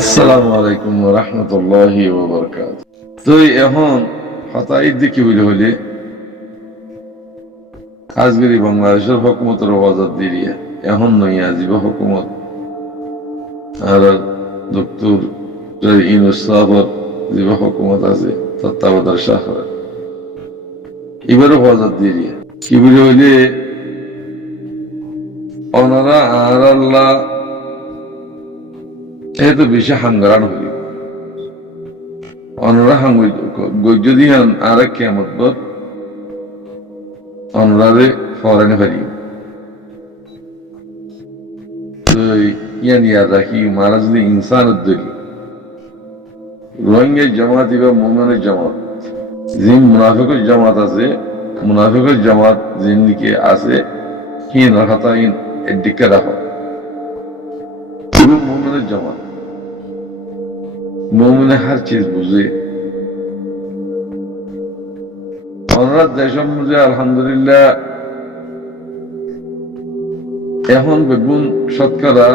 আসসালামু আলাইকুম ওয়া রাহমাতুল্লাহি ওয়া বারাকাতুহু। তো এখন হতাই দেখি হইলে আজগেরি বাংলাদেশের হুকুমতের ওয়াজাত দিরিয়া এখন নই আজিব হুকুমত আর ডক্টর ইউনূস সাহেবের যে হুকুমত আছে তত্ত্বাবধায়ক শাসন এবারে ওয়াজাত দিরিয়া কি বলে হইলে ওনারা আর আল্লাহ এত বেশি হাঙ্গারান হইল অনরা হাঙ্গুই যদি আর কিয়ামত পর অনরারে ফরানে পারি তো ইয়ান ইয়াদ রাখি মারা যদি ইনসানের দলি রোহিঙ্গা জামাত বা মোমেনের জামাত যে মুনাফিকের জামাত আছে মুনাফিকের জামাত জিন্দিকে আছে হিন রাখাতা ইন এদিকে রাখো মোমেনের জামাত মোমেনে হার চিজ বুঝে আমরা দেশের মধ্যে আলহামদুলিল্লাহ এখন বেগুন শতকরা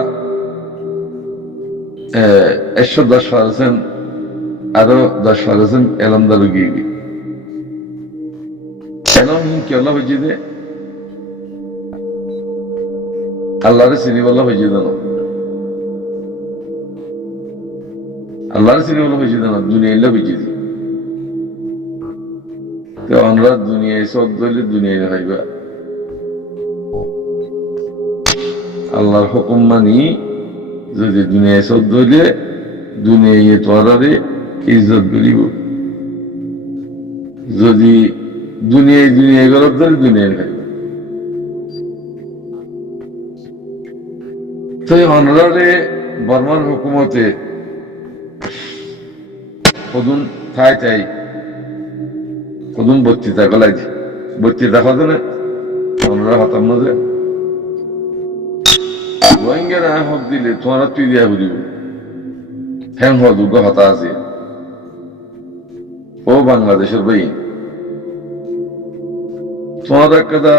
110% আরো 10% এলমদার গিয়ে এলম কেলা হয়েছে দে আল্লাহরে সিরিবাল্লা হয়েছে না আল্লাহর সিরিবাল্লা হয়েছে না দুনিয়া ইল্লা হয়েছে তো আমরা দুনিয়ায় সব ধরলে দুনিয়ায় হইবা আল্লাহর হুকুম মানি যদি দুনিয়ায় সব ধরলে দুনিয়ায় তোরারে ইজ্জত করিব যদি দুনিয়ায় গরব ধরে দুনিয়ায় খাইব তো অনরারে বর্মার হুকুমতে কদুন থাই কদুন বক্তৃতা গলাই বক্তৃতা হতো না ওনারা হতাম না যে রোহিঙ্গারা হক দিলে তোমারা তুই দিয়া ঘুরিব হ্যাং হওয়া দুর্গ হতা আছে ও বাংলাদেশের ভাই তোমার একটা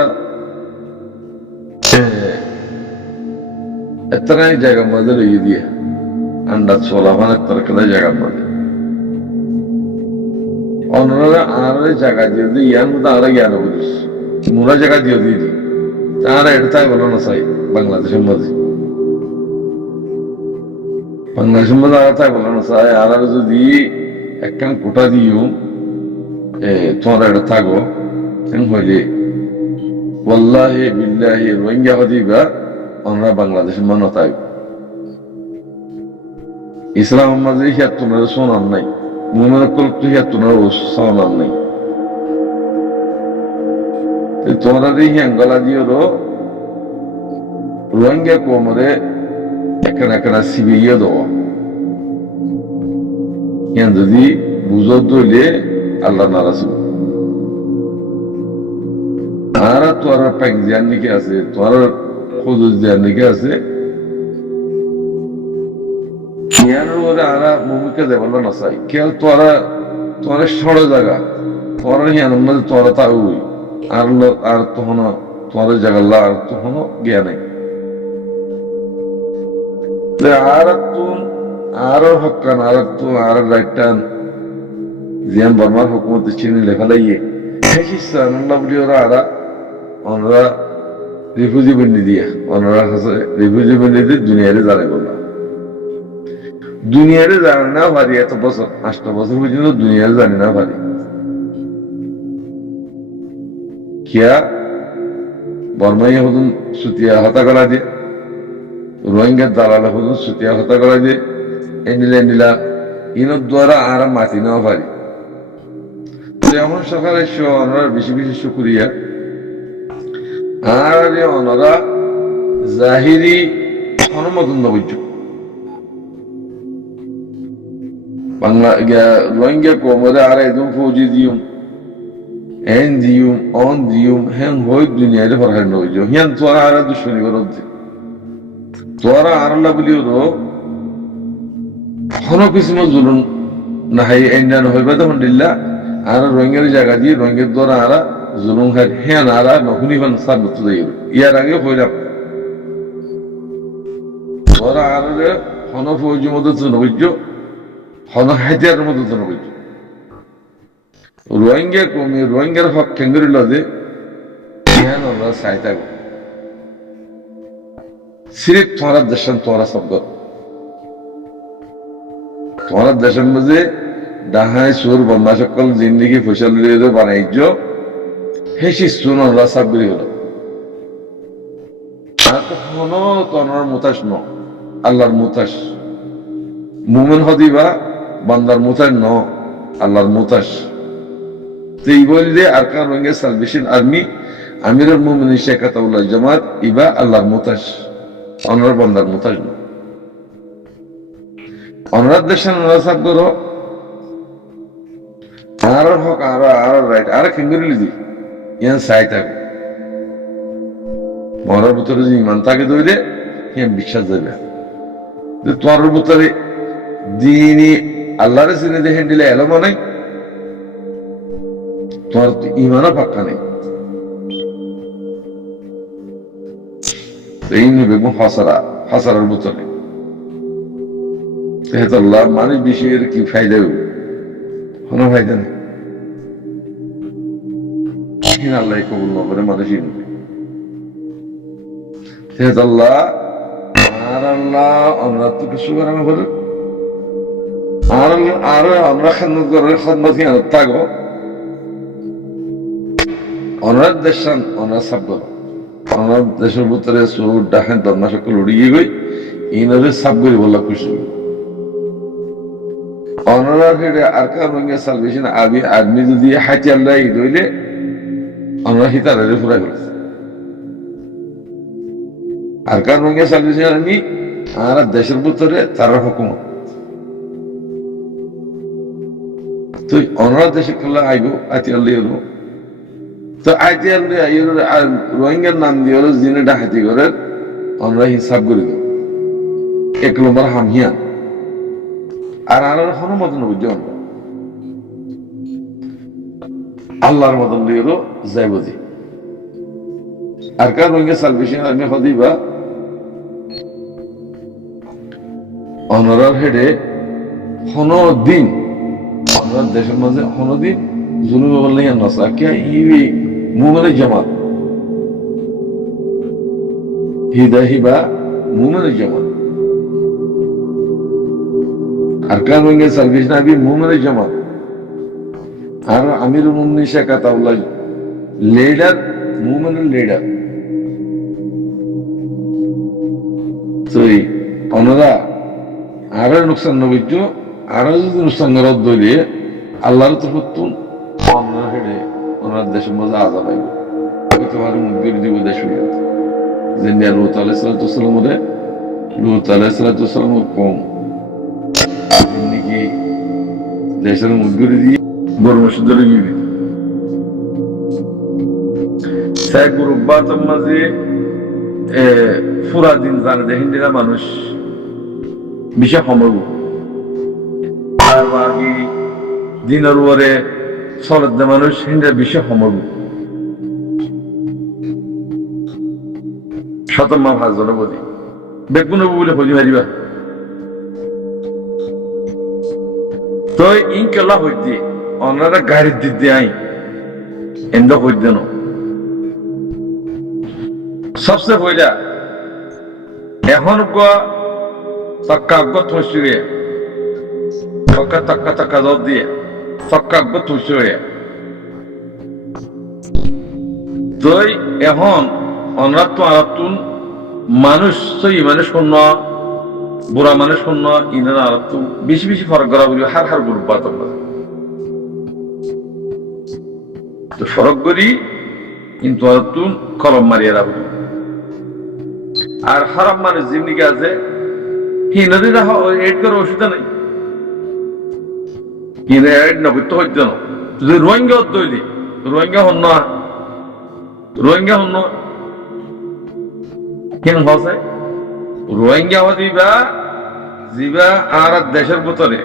এতটাই জায়গার মধ্যে রয়ে দিয়ে আন্দাজ চলাফান একটা জায়গার মধ্যে অন্যরা আর জায়গা দিয়ে দিই ইয়ার মধ্যে আরো জ্ঞান করিস মোরা জায়গা দিয়ে দিই তারা এটা তাই বলো না চাই বাংলাদেশের মধ্যে আর তাই বলো না চাই আর যদি একখান কোটা দিও তোমরা এটা থাকো হইলে ওয়াল্লাহি বিল্লাহি রোহিঙ্গা হদিবা আমরা বাংলাদেশের মানুষ তাই ইসলাম মাঝে হিয়ার তোমরা শোনার নাই মুমের কল্পে হিয়ার তোমরা শোনার নাই তোমরা হ্যাঙ্গলা দিও রোহিঙ্গা কোমরে একটা সিবিয়ে দেওয়া ইয়ান যদি বুঝত দইলে আল্লাহ নারাজ আর তোর প্যাং জিয়ার নিকে আছে তোর খোঁজ জিয়ার নিকে আছে ইয়ানোর ওরে আরা মুমিকে দেবল না চাই কেল তোরা সড় জায়গা তোরা হিয়ানোর মধ্যে তোরা তা উই আর তখন তোর জায়গা আর তখন জ্ঞানে আরো হকান আর রাইটান জিয়ান বর্মার হুকুমতে চিনি লেখা লাইয়ে আল্লাহ বলি ওরা ওনারা রিফিউজি বন্দি দিয়ে ওনারা রিফিউজি বন্দি দিয়ে দুনিয়ারে জানে বললাম দুনিয়ারে জানে না পারি এত বছর 8 বছর পর্যন্ত দুনিয়ারে জানি না পারি কিয়া বর্মাই হতুন সুতিয়া হতা করা দিয়ে রোহিঙ্গার দালাল হতুন সুতিয়া হতা করা দিয়ে এন্ডিলা ইনোর দ্বারা আর মাতি নেওয়া পারি যেমন সকালে ওনারা বেশি বেশি শুক্রিয়া আর ওনারা জাহিরি অনুমোদন নবীজ বাংলা রোহিঙ্গা কোমরে আর একদম ফৌজি দিউম এন দিউম অন দিউম হ্যাং হই দুনিয়ারে ফরহার নবীজ হিয়ান তোরা আর দুশ্মনী করব তোরা আর আল্লাহ বলিও কোনো কিসিম জুলুম না হাই এন্ডান হইবা তখন দিল্লা আর রোহিঙ্গার জায়গা দিয়ে রোহিঙ্গার দ্বারা আর জুলুম খাই হ্যাঁ আর নহুনিবান সার্বত ইয়ার আগে হইলাম তোরা আর হন ফৌজি মতো নবৈজ্য হন হাতিয়ার মতো নবৈজ্য রোহিঙ্গা কমে রোহিঙ্গার হক কেঙ্গুরি লদে ইহান আমরা চাই থাকবো সিরিফ তোমার দেশন তোমার শব্দ তোমার দেশের মধ্যে ডাহাই সুর বন্ধা সকল জিন্দিগি ফসল বানাইজ হেসি সুন আমরা সাবগুলি হলো আর কখনো তোমার মুতাস ন আল্লাহর মুতাস মুমেন হদিবা বান্দার মুতাস ন আল্লাহর মুতাস তো এই বললে আর কার রঙে সালভেশন আর্মি আমিরুল মুমিনিন শেখ আতাউল্লাহ জামাত ইবা আল্লাহর মুতাস অনার বান্দার মুতাস ন অনার দেশের নাসাব করো আর হক আর রাইট আর কেঙ্গুরি লিদি ইয়ান চাই থাকো মরার ভিতরে যে ইমান থাকে দইলে ইয়ান বিশ্বাস যাবে তোমার ভিতরে দিনই আল্লাহর চিনে দেখে দিলে এলমও নাই তোমার ইমানও পাক্কা নেই এই বেগুন হাসারার ভিতরে আল্লাহ মানুষ বিষয়ের কি ফায়দা কোনো ফায়দা নেই আল্লাহ কবুল না করে মানুষই নেবে আল্লাহ আর আল্লাহ আমরা তো কিছু করে আমি বলি আর আমরা খান্নত করে খান্নত থাকবো অনার দেশান অনার সাব করো অনার দেশের ভিতরে চোর ডাকেন দন্না সকল উড়িয়ে গই ইনারে সাব করি বললা খুশি অনার হেডে আর কার রঙে সালভেশন আদমি যদি হাতি আল্লাহ ঈদ হইলে আমরা হিতারে ফুরাই ফেলেছি আর কার রঙে সালভেশন আর্মি আর দেশের ভিতরে তারা হুকুমত তুই অনার দেশে খেলা আইব আতি আল্লাহ হলো তো আইতি আল্লাহ রোহিঙ্গার নাম দিয়ে হলো জিনে ডাকাতি করে আমরা হিসাব করে দেব 1 নম্বর হামিয়া আর কোনো মতন বুঝছো আল্লাহর মতন দিয়ে হলো যাইবজি আর কার রোহিঙ্গা সালভেশন আর্মি হদিবা অনারার হেডে কোনো দিন অনার দেশের মাঝে কোনো দিন জুলুম বললে নসা কে ইবি মুমিন জামাত হিবা মুমিন জামাত আর কার রঙে সালভেশন আবি মুমিন জামাত আর আমিরুল মুমিনিন শেখ আতাউল্লাহ লিডার মুমিন লিডার তো ওনারা আরো নুকসান নবীজ আরো যদি নুকসান রদ দলিয়ে আল্লাহর তরফতুন অন্যের হেডে ওনার দেশের মধ্যে আজাব আইব তোমার মুখবির দিব দেশ হইয়া যে লুত আলাইহিসসালাম ওরে লুত আলাইহিসসালাম কম নাকি দেশের মুখবির দিয়ে বড় মসজিদের গিয়ে সাই গ্রুপবাতের মাঝে পুরা দিন জানে দেখেন দিলা মানুষ বিশা সময় আর বাকি দিনের উপরে চলত মানুষ হিন্দা বিশা সময় শতমা ভাজল বলি বেগুন বলে খুঁজি মারিবা তো ইনকেলা হইতে ওনারা গাড়ির দিক দিয়ে আই এন্দ হইতে ন সবচেয়ে পয়লা এখন তক্কা থসিয়ে তক্কা জব দিয়ে তক্কা থসিয়ে তো এখন অনার তো আরাতুন মানুষ সই মানুষ শূন্য বুড়া মানুষ শূন্য ইনার আরাতু বেশি বেশি ফরক করা বলি হার গ্রুপ বাত তো ফরক করি কিন্তু আরাতুন কলম মারিয়ে রাখবো আর হারাম মানুষ জিন্দিগি আছে হিনাদের এড করার অসুবিধা নেই হিনে এড না করতে হইতে না যদি রোহিঙ্গা তৈরি রোহিঙ্গা হন্য কেন হসে রোহিঙ্গা দিবা জিবা আর দেশের ভিতরে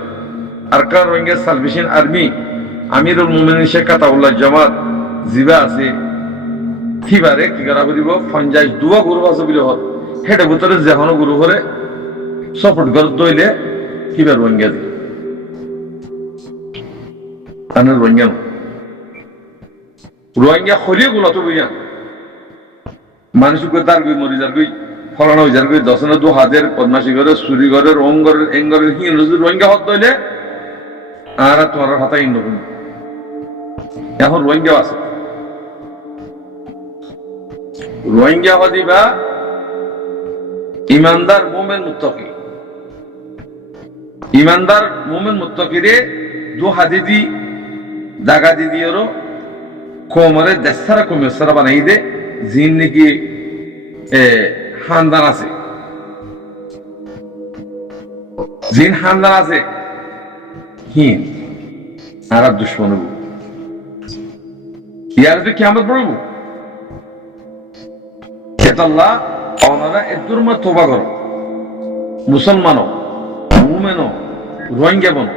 আর কার রোহিঙ্গা সালভেশন আর্মি আমিরুল মুমিনিন শেখ আতাউল্লাহ জামাত জিবা আছে হিবারে কি করা করিব 50 দুয়া গ্রুপ আছে বলে হল হেডে ভিতরে যেখানে গ্রুপ হরে সাপোর্ট করে দইলে কিবার রোহিঙ্গা দি আনে রোহিঙ্গা রোহিঙ্গা খলিয়ে গুলো তো বুঝা মানুষকে দার গই মরি যার গই ফলানো হয়ে যার গই দশনে দু হাতের বদমাশি করে চুরি করে রং করে এং করে হিন রোহিঙ্গা হত দইলে আর তোমার হাতা ইন্দ এখন রোহিঙ্গা আছে রোহিঙ্গা দিবা ইমানদার মোমেন মুত্তাকি ইমানদার মোমেন মুত্তাকিরে দু হাদিদি দাগা দিদিয়েরও কোমরে দেশারা কমেসারা বানাই দে জিন নাকি খানদান আছে জিন খানদান আছে হিন আর দুশ্মন ইয়ার তো কিয়ামত পড়ব আল্লাহ ওনারা এদুর মা তোবা করো মুসলমানও মুমেনও রোহিঙ্গা বন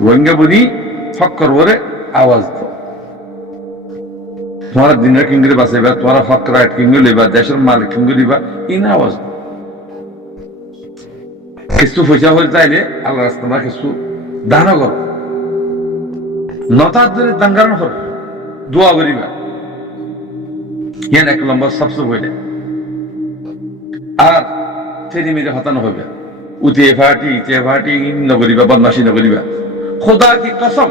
রোহিঙ্গা বনি ফক্কর বলে আওয়াজ দো তোমার দিনের কিঙ্গরি বাঁচাইবা তোমার হক রাইট কিঙ্গি লইবা দেশের মালিক কিঙ্গি লইবা ইন আওয়াজ কিছু পয়সা হয়ে চাইলে আল্লাহ রাস্তা কিছু দান করো নতার ধরে দাঙ্গারণ করো দোয়া করিবা ইয়ান এক নম্বর সবসে বইলে আর ঠেলি মেরে হতানো হবে উঠে ফাটি নগরিবা বদমাসি নগরিবা খোদা কি কসম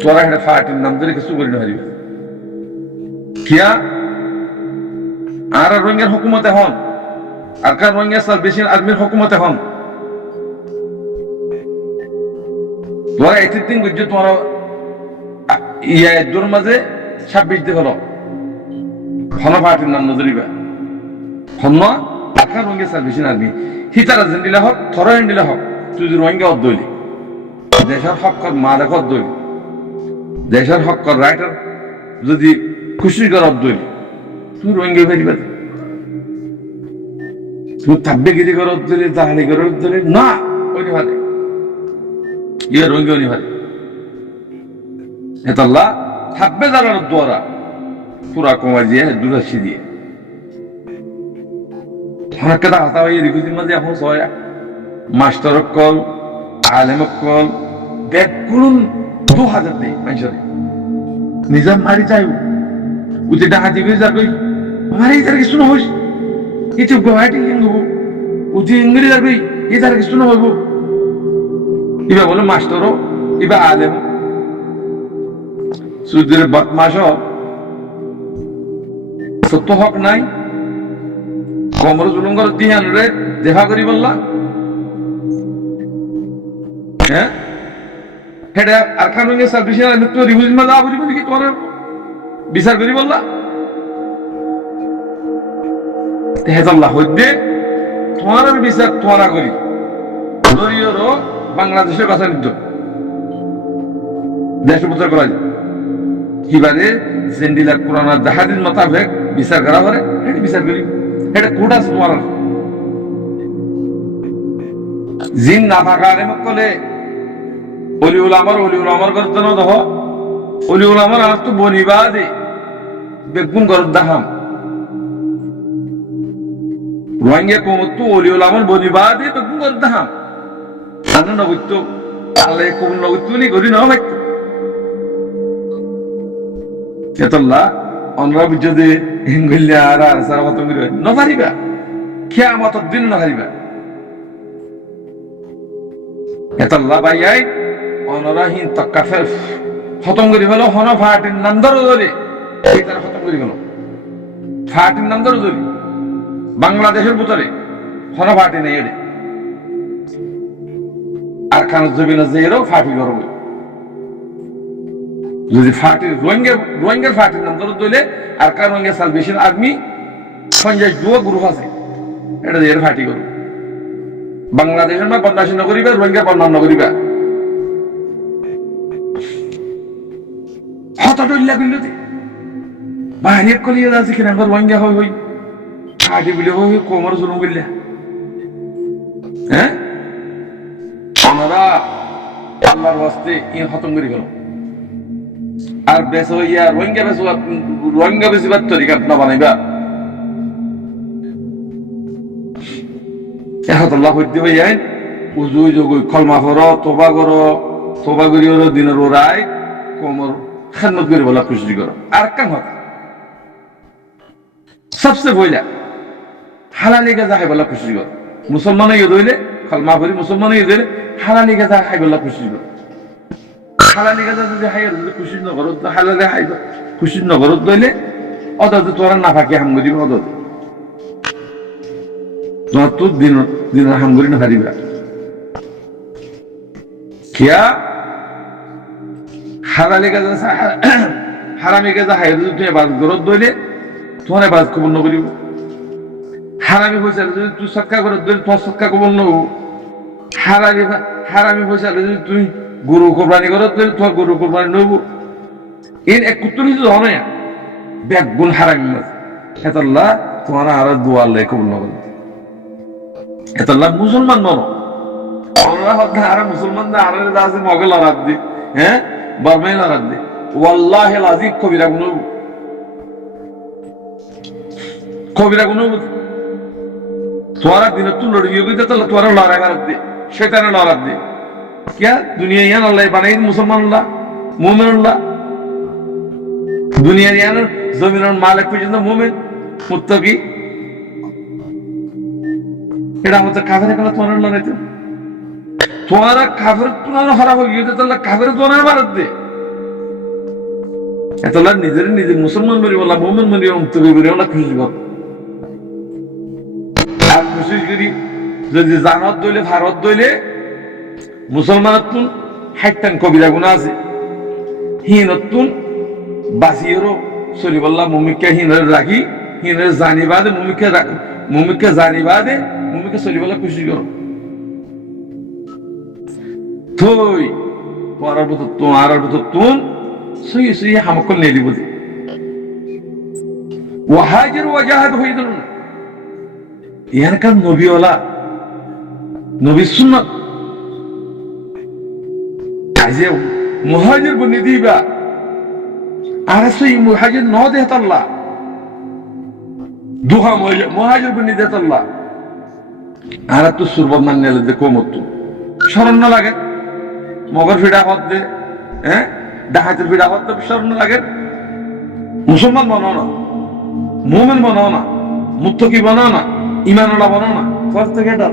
তোরা একটা ফাটির নাম ধরে কিছু করি না হারিবা কিয়া আর রোহিঙ্গার হুকুমতে হন আর কার রোহিঙ্গা সালভেশন আর্মির হুকুমতে হন তোরা এটির দিন বুঝছো তোমার ইয়া দূর মাঝে 26 দিন হলো হন ফাটির নাম নজরিবা হন আকার রোহিঙ্গা সালভেশন আর্মি হিতারা জেন্ডিলা হোক থর হেন্ডিলা হোক তুই যদি রোহিঙ্গা অদ্দইলি দেশের হক মালিক অদ্দইলি দেশের হক রাইটার যদি খুশি কর অদ্দইলি তুই রোহিঙ্গা ফেরিবা তুই তাব্বেগিরি করে অদ্দইলি জাহানি করে অদ্দইলি না ওই ভালে ইয়ে রোহিঙ্গা উনি ভালে এতাল্লাহ থাকবে জানার দ্বারা পুরা কমাই দিয়ে দূরাশি দিয়ে অনেকটা হাতা হয়ে রিফিউজির মাঝে এখন সবাই মাস্টার কল আলেম কল ব্যাগগুলো 2000 দেয় মানুষের নিজাম মারি চাইব উঠে ডাকাতি করে যা কই আমার এই তার কিছু না হইস এই তো গুয়াহাটি হিন্দু উঠে ইংরেজি যা কই এই তার কিছু না হইব ইবা বলে মাস্টারও ইবা আলেম সুদের বদমাশ সত্য হক নাই কমর জুলুঙ্গর দিহান রে দেখা করি বললা হ্যাঁ হেডা আর কানুনে সার্ভিসের আমি তো রিভিউজ মা যা করি কি তোমার বিচার করি বললা তেহাজাল্লাহ হইদে তোমার বিচার তোরা করি দরিয়রও বাংলাদেশের কথা নিত দেশ উপচার করা যায় কিবারে জেন্ডিলা কোরআন জাহাদিন মোতাবেক বিচার করা পারে এটা বিচার করি এটা কোড আছে তোমার জিন না থাকা আরে মকলে অলিউল আমার করতে না দেহ অলিউল আমার আর তো বনিবা দে বেগুন করত দাহাম রোহিঙ্গা কমতো অলিউল আমার বনিবা দে বেগুন করত দাহাম আনন্দ নবত্য আল্লাহ কবুল নবত্য নি করি না ভাই এতল্লা অনরা বুঝতে হিঙ্গলিয়া আর আর সারা মত করি না পারিবা কিয়ামত দিন না পারিবা এতল্লা ভাই আই অনরা হিন তকাফে খতম করি হলো হন ফাটির নাম ধরে ধরে এই তারা খতম করি হলো ফাটির নাম ধরে ধরে বাংলাদেশের ভিতরে হন ফাটি নেই এড়ে আর খান জবিনা জেরো ফাটি করবে যদি ফাটির রোহিঙ্গার ফাটির নাম ধরে ধরলে আর কার রোহিঙ্গা সালভেশন আর্মি 52 গ্রুপ আছে এটা দিয়ে ফাটি করবে বাংলাদেশের মা বদমাশি নগরিবা রোহিঙ্গা বদনাম নগরিবা হতটল্লা বিল্লতে বাহিনী কলিয়ে আছে কিনা রোহিঙ্গা হই হই ফাটি বিলে হই কোমর জুলুম বিল্লা হ্যাঁ আমরা আল্লাহর ওয়াস্তে ইন খতম করে গেল আর বেশ হইয়া রোহিঙ্গা বেশিবার তরিকা না বানাইবা আল্লাহ হইতে হইয়াই উজু জগুই কলমা করো তোবা করি ওর দিনের ওরাই কোমর খেদমত করে বলা খুশি করো আর কাম হতা সবচেয়ে বইলা হালালি গাজা খাই বলা খুশি করো মুসলমান ইয়ে দইলে কলমা করি মুসলমান ইয়ে দইলে হালালি গাজা খাই বলা খুশি করো হালালি গাজা যদি হাই যদি খুশি নগর হালালি হাই খুশি নগর দইলে অত তোরা না ফাঁকি হাম করিব অত তোমার তো দিন হাম করি না হারিবা কিয়া হালালি গাজা হারামি গাজা হাই যদি তুই বাদ গরত দইলে তোমার বাদ কবল নকরিব হারামি পয়সা যদি তুই সৎকা করে দইলে তোমার সৎকা কবল নব হারামি পয়সা যদি তুই গরু কোরবানি করত দইলে তোমার গরু কোরবানি নব এর এক কুত্তর হিসেবে হয় না ব্যাগুন হারামি মাছ এতল্লাহ তোমার আর দোয়া আল্লাহ কবুল নকর এতল্লাহ মুসলমান বলো আর মুসলমান আর আছে মগল আরাত দি হ্যাঁ বারমাইল আরাত দি ওয়াল্লাহি আযীম কবিরা গুণ তোরা দিন তুই লড়িয়ে গিয়ে তাহলে তোরা লড়াই আরাত দি শয়তানের আরাত দি কিয়া দুনিয়া ইয়ান আল্লাহ বানাই মুসলমান আল্লাহ মুমিন আল্লাহ দুনিয়ার ইয়ান জমিনের মালিক পর্যন্ত মুমিন মুত্তাকি এটা আমাদের কাফের কলা তোমার লড়াইতে তোমারা কাফের তোমার খারাপ হয়ে গিয়েছে তাহলে কাফের তোমার ভারত দে এতলা নিজে মুসলমান বলি বললাম মুমিন বলি মুত্তাকি বলি ওলা খুশি কর আর খুশি করি যদি জানত দইলে ভারত দইলে মুসলমানতুন হাইতান কবিরা গুনাহ আছে হিনতুন বাসিয়েরও চলি বললাম মুমিকে হিনের রাখি হিনের জানিবাদে মুমিকে জানিবাদে মুমিকে চলি বলা খুশি করো থই পরার বত তুন আর বত তুন সুই হামকল নেলি বুঝি ওয়াহাজির ওয়াজাহাদ হইদুন ইয়ারকার নবীওয়ালা নবী সুন্নাত আজে মুহাজির বনি দিবা আর সেই মুহাজির ন দেহতাল্লাহ দুহা মুহাজির বনি দেহতাল্লাহ আর তো সুরবত মান্নালে দে কোমত শরণ না লাগে মগর ফিডা হত দে হ্যাঁ ডাহাতের ফিডা হত শরণ লাগে মুসলমান বানাও না মুমিন বানাও না মুত্তাকি বানাও না ঈমানওয়ালা বানাও না ফার্স্ট থেকে এটা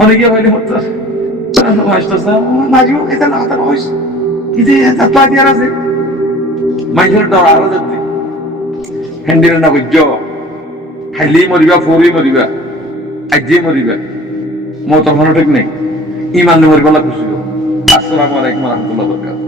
অনেকে হইলে হতো মাস্টার সাহেব মাজিও এটা না তা হইছে ইতে এটা পাদিয়ার আছে মাইজের ডর আরো দেখতে হ্যান্ডিল না বুঝছো হাইলি মরিবা ফরি মরিবা আজই মরিবা মত হলো ঠিক নেই ঈমান মরিবা লাগছে আসসালামু আলাইকুম ওয়া রাহমাতুল্লাহি ওয়া বারাকাতুহু